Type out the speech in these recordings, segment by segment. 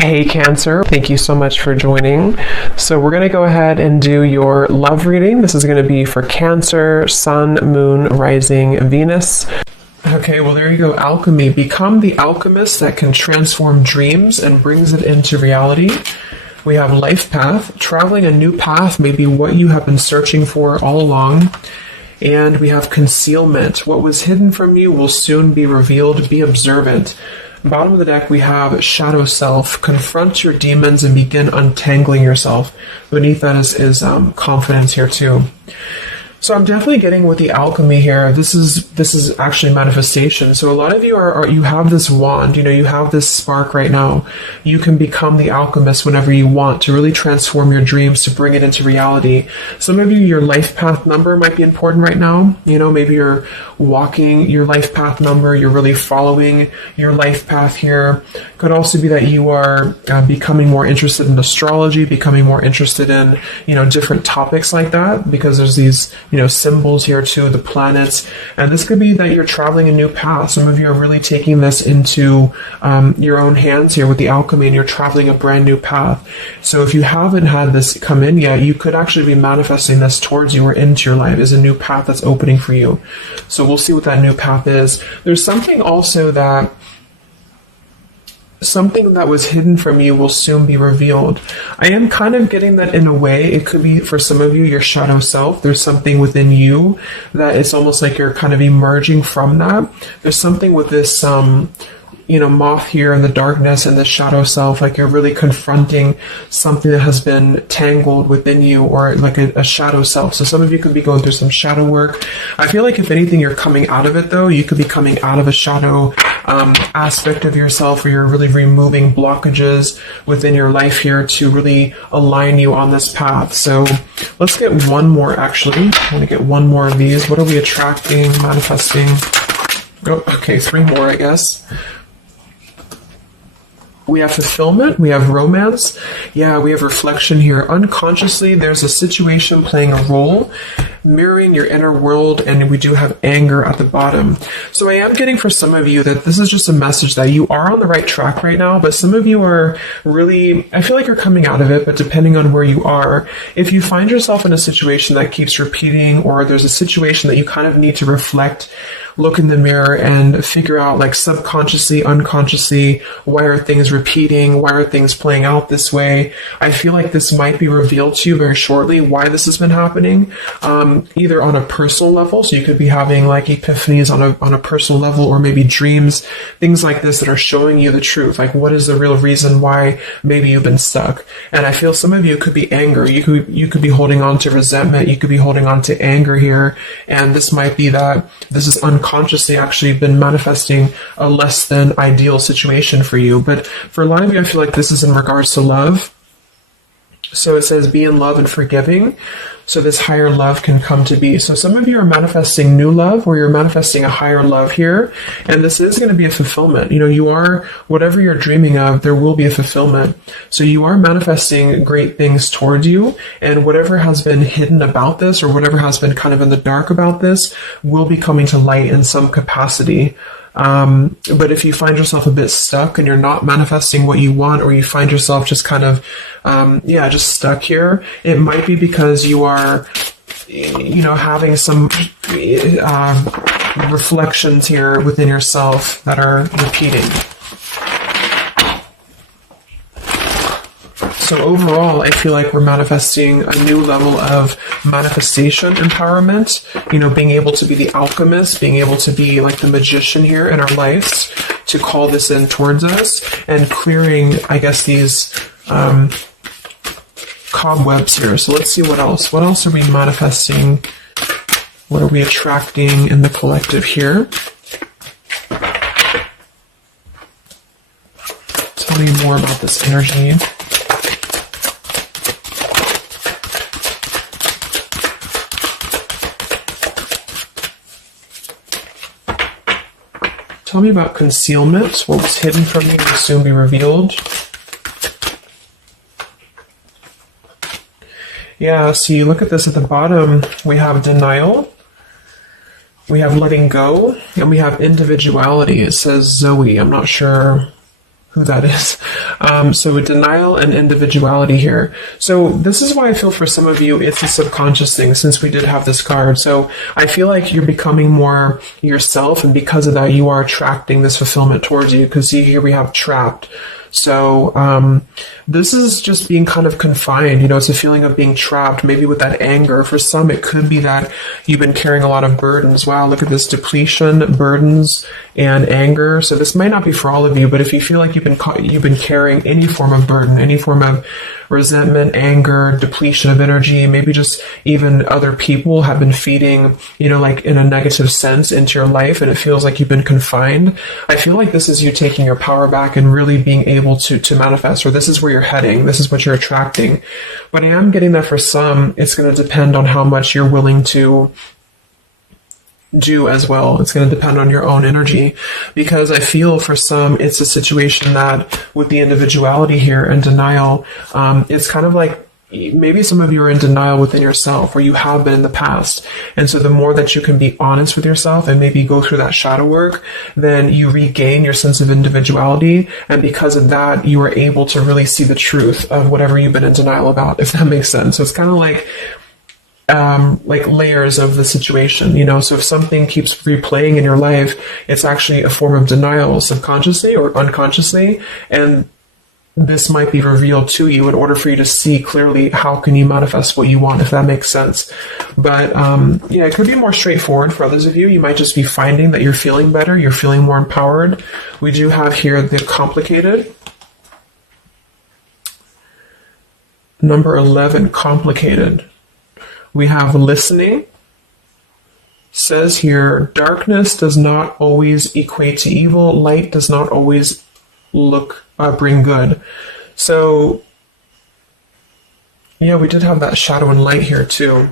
Hey Cancer, thank you so much for joining. So we're going to go ahead and do your love reading. This is going to be for Cancer, Sun, Moon, Rising, Venus. Okay, well there you go, alchemy. Become the alchemist that can transform dreams and brings it into reality. We have life path. Traveling a new path may be what you have been searching for all along. And we have concealment. What was hidden from you will soon be revealed. Be observant. Bottom of the deck, we have shadow self. Confront your demons and begin untangling yourself. Beneath that is confidence here too. So I'm definitely getting with the alchemy here. This is actually manifestation. So a lot of you you have this wand, you have this spark right now. You can become the alchemist whenever you want to really transform your dreams, to bring it into reality. Some of you, your life path number might be important right now. Maybe you're walking your life path number. You're really following your life path here. Could also be that you are becoming more interested in astrology, becoming more interested in, different topics like that, because there's these symbols here too, the planets. And this could be that you're traveling a new path. Some of you are really taking this into your own hands here with the alchemy, and you're traveling a brand new path. So if you haven't had this come in yet, you could actually be manifesting this towards you or into your life as a new path that's opening for you. So we'll see what that new path is. There's something also that something that was hidden from you will soon be revealed. I am kind of getting that in a way. It could be for some of you, your shadow self. There's something within you that it's almost like you're kind of emerging from that. There's something with this, moth here in the darkness and the shadow self, like you're really confronting something that has been tangled within you, or like a shadow self. So some of you could be going through some shadow work. I feel like if anything, you're coming out of it though. You could be coming out of a shadow aspect of yourself, where you're really removing blockages within your life here to really align you on this path. So let's get one more actually. I want to get one more of these. What are we attracting, manifesting? Oh, okay, 3 more, I guess. We have fulfillment, we have romance, we have reflection here. Unconsciously, there's a situation playing a role, mirroring your inner world, and we do have anger at the bottom. So I am getting for some of you that this is just a message that you are on the right track right now, but some of you are really, I feel like you're coming out of it, but depending on where you are, if you find yourself in a situation that keeps repeating, or there's a situation that you kind of need to reflect, look in the mirror and figure out, like, subconsciously, unconsciously, why are things repeating? Why are things playing out this way? I feel like this might be revealed to you very shortly, why this has been happening, either on a personal level. So you could be having like epiphanies on a personal level, or maybe dreams, things like this that are showing you the truth. Like, what is the real reason why maybe you've been stuck? And I feel some of you could be anger. You could be holding on to resentment. You could be holding on to anger here. And this might be that this is unconsciously actually been manifesting a less than ideal situation for you. But for a lot of you, I feel like this is in regards to love. So it says, be in love and forgiving, so this higher love can come to be. So some of you are manifesting new love, or you're manifesting a higher love here, and this is going to be a fulfillment. You are, whatever you're dreaming of, there will be a fulfillment. So you are manifesting great things towards you, and whatever has been hidden about this, or whatever has been kind of in the dark about this, will be coming to light in some capacity. But if you find yourself a bit stuck and you're not manifesting what you want, or you find yourself just kind of, just stuck here, it might be because you are, having some reflections here within yourself that are repeating. So overall, I feel like we're manifesting a new level of manifestation empowerment, being able to be the alchemist, being able to be like the magician here in our lives, to call this in towards us, and clearing, I guess, these cobwebs here. So let's see what else. What else are we manifesting? What are we attracting in the collective here? Tell me more about this energy. Tell me about concealment. What was hidden from you will soon be revealed. Yeah, so you look at this at the bottom, we have denial, we have letting go, and we have individuality. It says Zoe. I'm not sure who that is. So denial and individuality here. So this is why I feel for some of you, it's a subconscious thing since we did have this card. So I feel like you're becoming more yourself, and because of that, you are attracting this fulfillment towards you. Because see, here we have trapped. So this is just being kind of confined. It's a feeling of being trapped, maybe with that anger. For some, it could be that you've been carrying a lot of burdens. Wow, look at this: depletion, burdens, and anger. So this might not be for all of you, but if you feel like you've been carrying any form of burden, any form of resentment, anger, depletion of energy, maybe just even other people have been feeding, like in a negative sense into your life, and it feels like you've been confined. I feel like this is you taking your power back and really being able to manifest, or this is where you're heading, this is what you're attracting. But I am getting that for some, it's going to depend on how much you're willing to do as well. It's going to depend on your own energy, because I feel for some it's a situation that with the individuality here and denial, it's kind of like maybe some of you are in denial within yourself, or you have been in the past. And so the more that you can be honest with yourself and maybe go through that shadow work, then you regain your sense of individuality. And because of that, you are able to really see the truth of whatever you've been in denial about, if that makes sense. So it's kind of like layers of the situation, so if something keeps replaying in your life, it's actually a form of denial subconsciously or unconsciously, and this might be revealed to you in order for you to see clearly how can you manifest what you want, if that makes sense. But it could be more straightforward for others of you. You might just be finding that you're feeling better, you're feeling more empowered. We do have here the complicated. Number 11, complicated. We have listening. Says here, darkness does not always equate to evil. Light does not always bring good. So, yeah, we did have that shadow and light here too.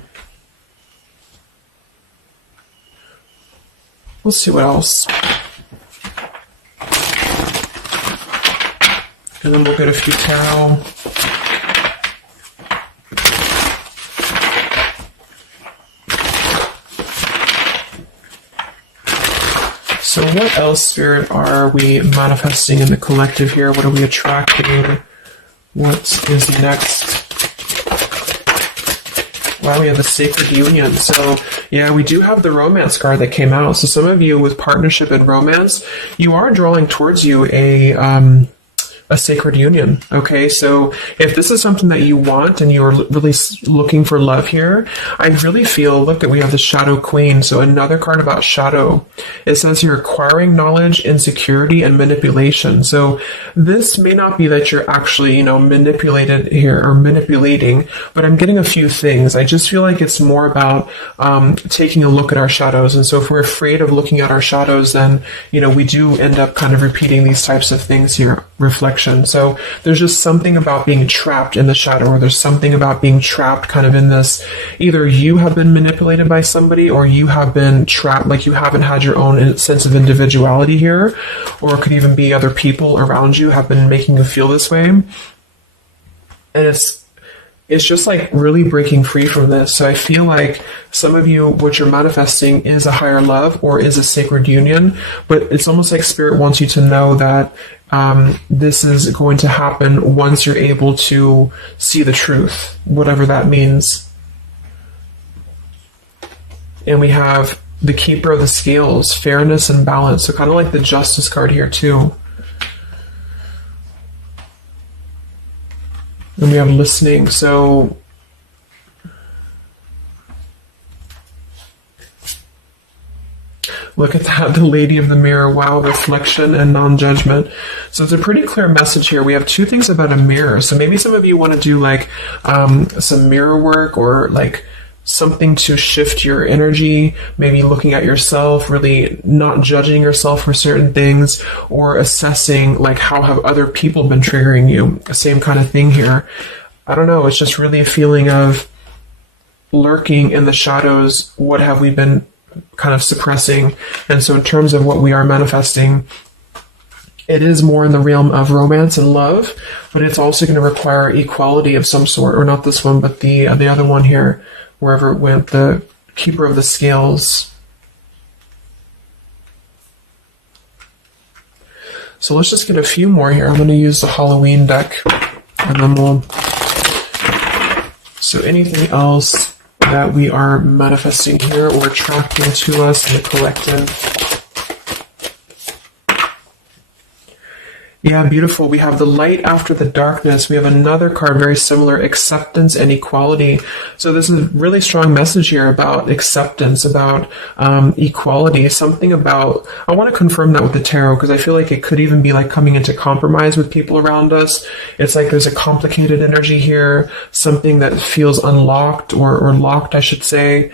Let's see what else. And then we'll get a few tarot. So what else, Spirit, are we manifesting in the collective here? What are we attracting? What is next? Wow, we have the Sacred Union. So, yeah, we do have the romance card that came out. So some of you with partnership and romance, you are drawing towards you a sacred union. Okay, so if this is something that you want and you're really looking for love here, I really feel, look, that we have the Shadow Queen. So another card about shadow. It says you're acquiring knowledge, insecurity, and manipulation. So this may not be that you're actually, manipulated here or manipulating, but I'm getting a few things. I just feel like it's more about taking a look at our shadows. And so if we're afraid of looking at our shadows, then, we do end up kind of repeating these types of things here, reflection. So there's just something about being trapped in the shadow, or there's something about being trapped kind of in this, either you have been manipulated by somebody, or you have been trapped, like you haven't had your own sense of individuality here, or it could even be other people around you have been making you feel this way. And it's just like really breaking free from this. So I feel like some of you, what you're manifesting is a higher love or is a sacred union, but it's almost like Spirit wants you to know that this is going to happen once you're able to see the truth, whatever that means. And we have the Keeper of the Scales, fairness and balance. So kind of like the Justice card here too. And we have listening. So look at that, the Lady of the Mirror. Wow, reflection and non-judgment. So it's a pretty clear message here. We have two things about a mirror. So maybe some of you want to do like some mirror work, or like something to shift your energy, maybe looking at yourself, really not judging yourself for certain things, or assessing like how have other people been triggering you. Same kind of thing here. I don't know, it's just really a feeling of lurking in the shadows. What have we been kind of suppressing? And so in terms of what we are manifesting, it is more in the realm of romance and love, but it's also going to require equality of some sort, or not this one, but the other one here, wherever it went, the Keeper of the Scales. So let's just get a few more here. I'm going to use the Halloween deck, and then we'll... So anything else that we are manifesting here or attracting to us in the collective? Yeah, beautiful. We have the light after the darkness. We have another card very similar, acceptance and equality. So there's a really strong message here about acceptance, about equality, something about, I want to confirm that with the tarot because I feel like it could even be like coming into compromise with people around us. It's like there's a complicated energy here, something that feels unlocked or locked, I should say.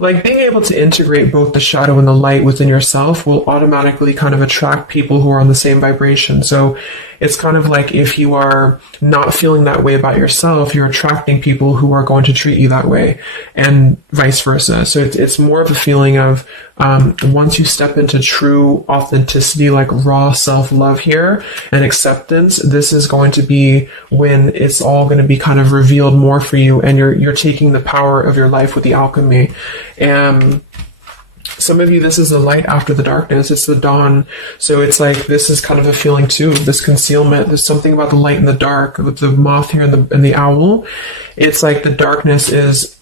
Like being able to integrate both the shadow and the light within yourself will automatically kind of attract people who are on the same vibration. So it's kind of like if you are not feeling that way about yourself, you're attracting people who are going to treat you that way, and vice versa. So it's more of a feeling of once you step into true authenticity, like raw self-love here and acceptance, this is going to be when it's all going to be kind of revealed more for you, and you're taking the power of your life with the alchemy. And some of you, this is the light after the darkness. It's the dawn. So it's like, this is kind of a feeling too, this concealment. There's something about the light and the dark, with the moth here and the owl. It's like the darkness is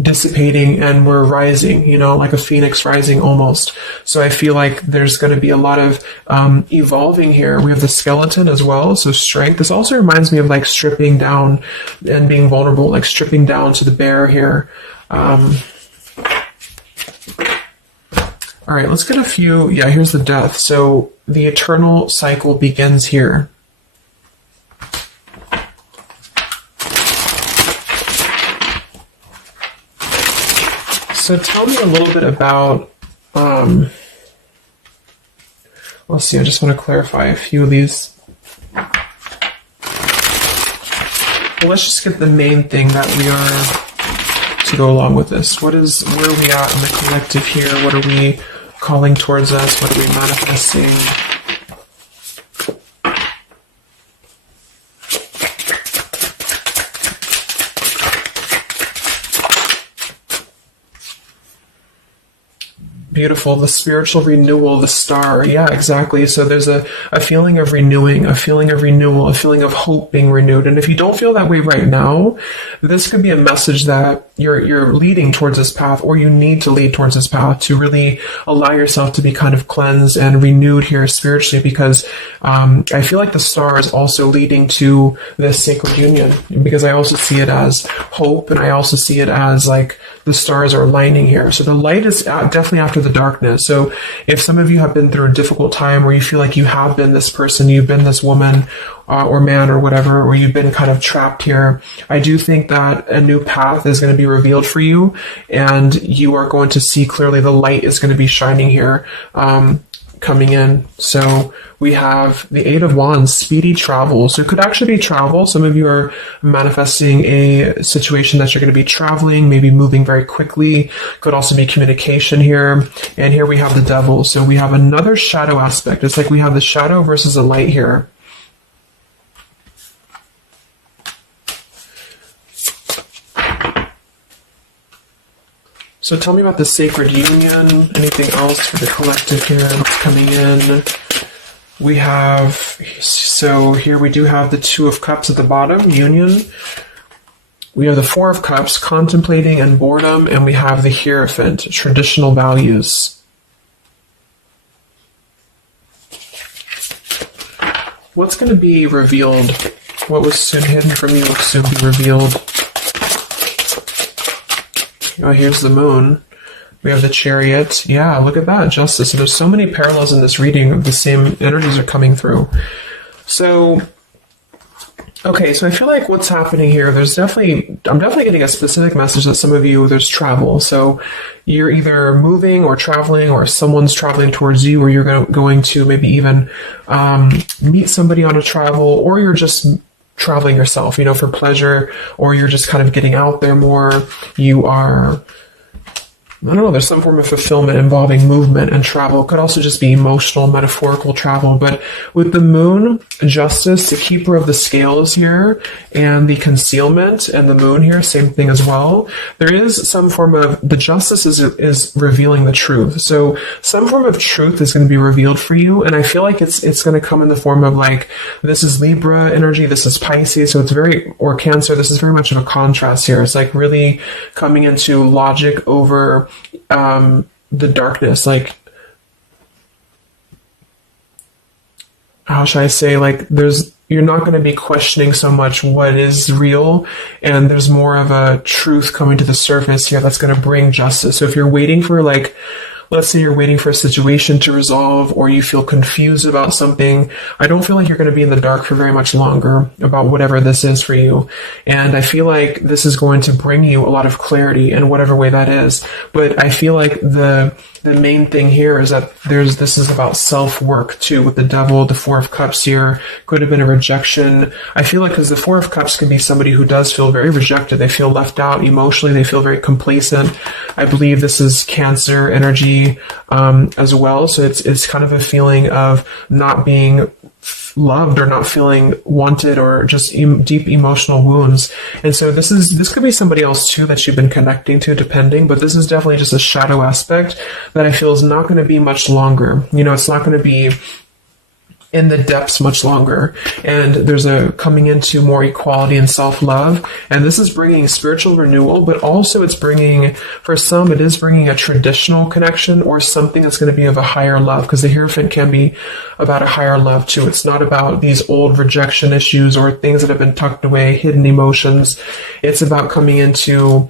dissipating and we're rising, you know, like a phoenix rising almost. So I feel like there's going to be a lot of evolving here. We have the skeleton as well. So strength. This also reminds me of like stripping down and being vulnerable, like stripping down to the bare here. All right, let's get a few. Yeah, here's the death. So the eternal cycle begins here. So tell me a little bit about, let's see, I just want to clarify a few of these. Well, let's just get the main thing that we are to go along with this. Where are we at in the collective here? What are we calling towards us? What are we manifesting? Beautiful. The spiritual renewal, the star. Yeah, exactly. So there's a feeling of renewing, a feeling of renewal, a feeling of hope being renewed. And if you don't feel that way right now, this could be a message that you're leading towards this path, or you need to lead towards this path to really allow yourself to be kind of cleansed and renewed here spiritually, because I feel like the star is also leading to this sacred union, because I also see it as hope, and I also see it as like the stars are aligning here. So the light is definitely after the darkness. So if some of you have been through a difficult time where you feel like you have been this person, you've been this woman or man or whatever, or you've been kind of trapped here, I do think that a new path is going to be revealed for you, and you are going to see clearly the light is going to be shining here, coming in. So we have the Eight of Wands, speedy travel. So it could actually be travel. Some of you are manifesting a situation that you're going to be traveling, maybe moving very quickly. Could also be communication here. And here we have the Devil. So we have another shadow aspect. It's like we have the shadow versus the light here. So tell me about the sacred union. Anything else for the collective here that's coming in? We have, so here we do have the Two of Cups at the bottom, union. We have the Four of Cups, contemplating and boredom, and we have the Hierophant, traditional values. What's going to be revealed? What was soon hidden from you will soon be revealed. Oh, here's the Moon. We have the Chariot. Yeah, look at that, Justice. So there's so many parallels in this reading of the same energies are coming through. So, okay, so I feel like what's happening here, I'm definitely getting a specific message that some of you, there's travel. So you're either moving or traveling, or someone's traveling towards you, or you're going to maybe even meet somebody on a travel, or you're just traveling yourself, you know, for pleasure, or you're just kind of getting out there more. You are I don't know, there's some form of fulfillment involving movement and travel. It could also just be emotional, metaphorical travel. But with the moon, justice, the keeper of the scales here, and the concealment, and the moon here, same thing as well. There is some form of, the justice is revealing the truth. So some form of truth is going to be revealed for you. And I feel like it's going to come in the form of like, this is Libra energy, this is Pisces. So it's very, or Cancer, this is very much of a contrast here. It's like really coming into logic over the darkness. Like, how should I say, like, you're not going to be questioning so much what is real, and there's more of a truth coming to the surface here that's going to bring justice. So if you're waiting for, like, let's say you're waiting for a situation to resolve, or you feel confused about something, I don't feel like you're going to be in the dark for very much longer about whatever this is for you. And I feel like this is going to bring you a lot of clarity in whatever way that is. But I feel like the main thing here is that this is about self-work too, with the Devil, the Four of Cups here. Could have been a rejection. I feel like, because the Four of Cups can be somebody who does feel very rejected. They feel left out emotionally. They feel very complacent. I believe this is Cancer energy as well. So it's kind of a feeling of not being loved, or not feeling wanted, or just deep emotional wounds. And so this could be somebody else too that you've been connecting to, depending, but this is definitely just a shadow aspect that I feel is not going to be much longer. You know, it's not going to be in the depths much longer. And there's a coming into more equality and self-love. And this is bringing spiritual renewal, but also it's bringing, for some, it is bringing a traditional connection, or something that's going to be of a higher love, because the Hierophant can be about a higher love too. It's not about these old rejection issues or things that have been tucked away, hidden emotions. It's about coming into,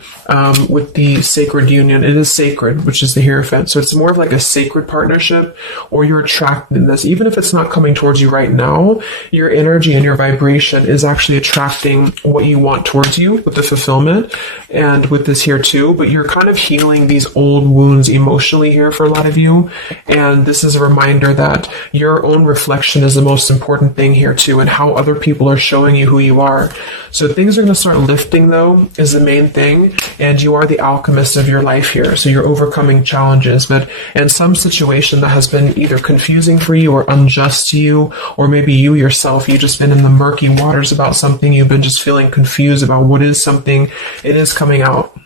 with the sacred union. It is sacred, which is the Hierophant. So it's more of like a sacred partnership, or you're attracting this, even if it's not coming towards you right now, your energy and your vibration is actually attracting what you want towards you with the fulfillment, and with this here too. But you're kind of healing these old wounds emotionally here for a lot of you. And this is a reminder that your own reflection is the most important thing here too, and how other people are showing you who you are. So things are going to start lifting, though, is the main thing. And you are the alchemist of your life here. So you're overcoming challenges, but in some situation that has been either confusing for you or unjust to you, or maybe you yourself, you've just been in the murky waters about something, you've been just feeling confused about what is something, it is coming out.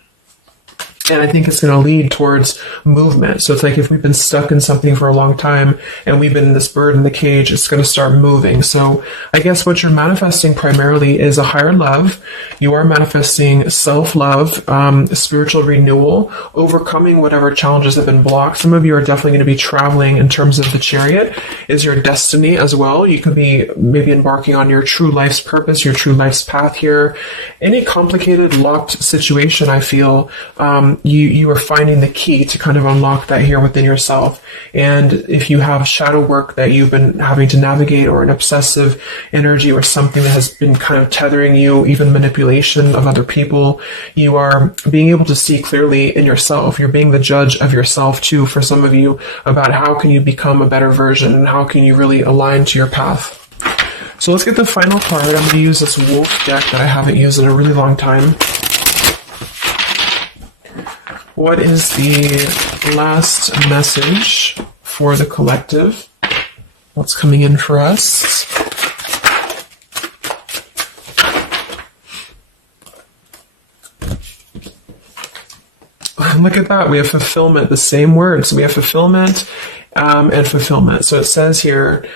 And I think it's going to lead towards movement. So it's like, if we've been stuck in something for a long time and we've been in this bird in the cage, it's going to start moving. So I guess what you're manifesting primarily is a higher love. You are manifesting self-love, spiritual renewal, overcoming whatever challenges have been blocked. Some of you are definitely going to be traveling in terms of the Chariot is your destiny as well. You could be maybe embarking on your true life's purpose, your true life's path here. Any complicated, locked situation, I feel, you are finding the key to kind of unlock that here within yourself. And if you have shadow work that you've been having to navigate, or an obsessive energy, or something that has been kind of tethering you, even manipulation of other people, you are being able to see clearly in yourself. You're being the judge of yourself too, for some of you, about how can you become a better version, and how can you really align to your path. So let's get the final card. I'm going to use this Wolf deck that I haven't used in a really long time. What is the last message for the collective? What's coming in for us? Look at that. We have fulfillment, the same words. We have fulfillment and fulfillment. So it says here,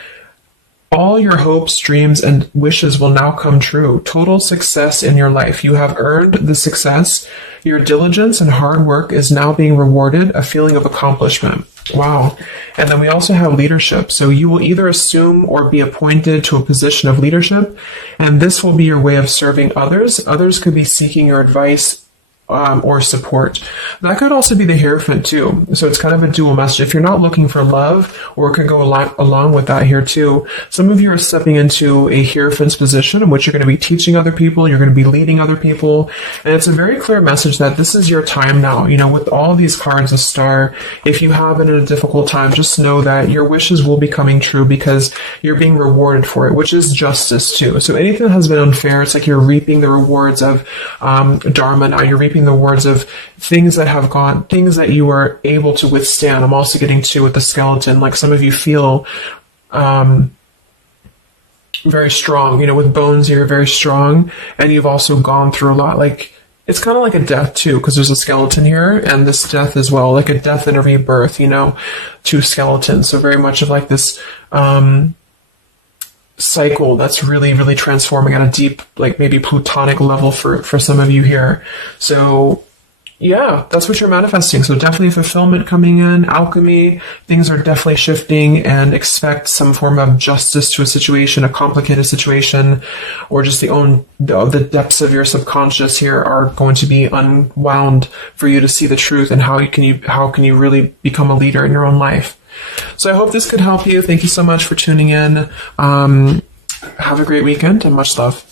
all your hopes, dreams, and wishes will now come true. Total success in your life. You have earned the success. Your diligence and hard work is now being rewarded, a feeling of accomplishment. Wow. And then we also have leadership. So you will either assume or be appointed to a position of leadership, and this will be your way of serving others. Others could be seeking your advice or support. That could also be the Hierophant too. So it's kind of a dual message. If you're not looking for love, or it could go along with that here too. Some of you are stepping into a Hierophant's position in which you're going to be teaching other people, you're going to be leading other people. And it's a very clear message that this is your time now. You know, with all these cards, a star, if you have been in a difficult time, just know that your wishes will be coming true, because you're being rewarded for it, which is justice too. So anything that has been unfair, it's like you're reaping the rewards of Dharma now. You're reaping reaping the rewards of things that you were able to withstand. I'm also getting to with the skeleton, like some of you feel very strong, with bones, you're very strong, and you've also gone through a lot. Like, it's kind of like a death too, because there's a skeleton here, and this death as well, like a death and a rebirth, two skeletons. So very much of like this cycle that's really, really transforming at a deep, like maybe plutonic level for some of you here. So yeah, that's what you're manifesting. So definitely fulfillment coming in, alchemy, things are definitely shifting, and expect some form of justice to a situation, a complicated situation, or just the depths of your subconscious here are going to be unwound for you to see the truth, and how can you really become a leader in your own life. So I hope this could help you. Thank you so much for tuning in. Have a great weekend and much love.